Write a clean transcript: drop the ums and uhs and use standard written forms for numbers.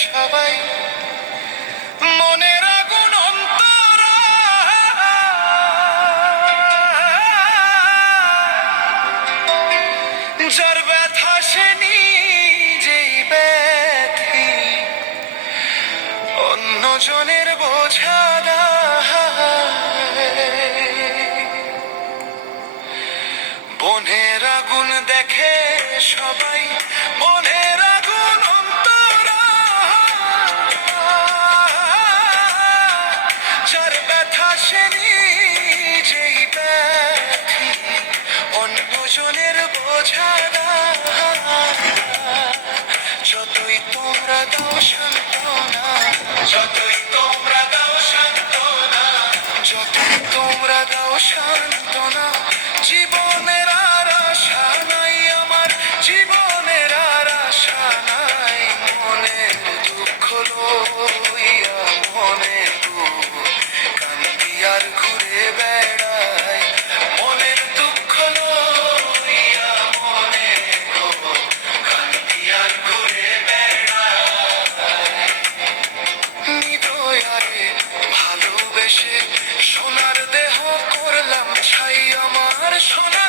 সবাই মনের আগুন অন্তরা যার ব্যথা সে নিজেই ব্যথি অন্যজনের বোঝা বনের আগুন দেখে সবাই মনের আগুন অন্তরা যার ব্যথা সে নিজেই ব্যথি অন্যজনের বোঝা যতই তোমরা দাও সান্ত্বনা যতই তোমরা দাও সান্ত্বনা যতই তোমরা দাও সান্ত্বনা জীবনের আর আশা নাই আমার জীবনের আর আশা নাই মনের দুঃখ লইয়া মনে কান্দি আর ঘুরে বেড়াই মনের দুঃখ লইয়া মনে কান্দি আর ঘুরে বেড়াই নিদয়ারে ভালোবেসে সোনার দেহ করলাম ছাই আমার সোনা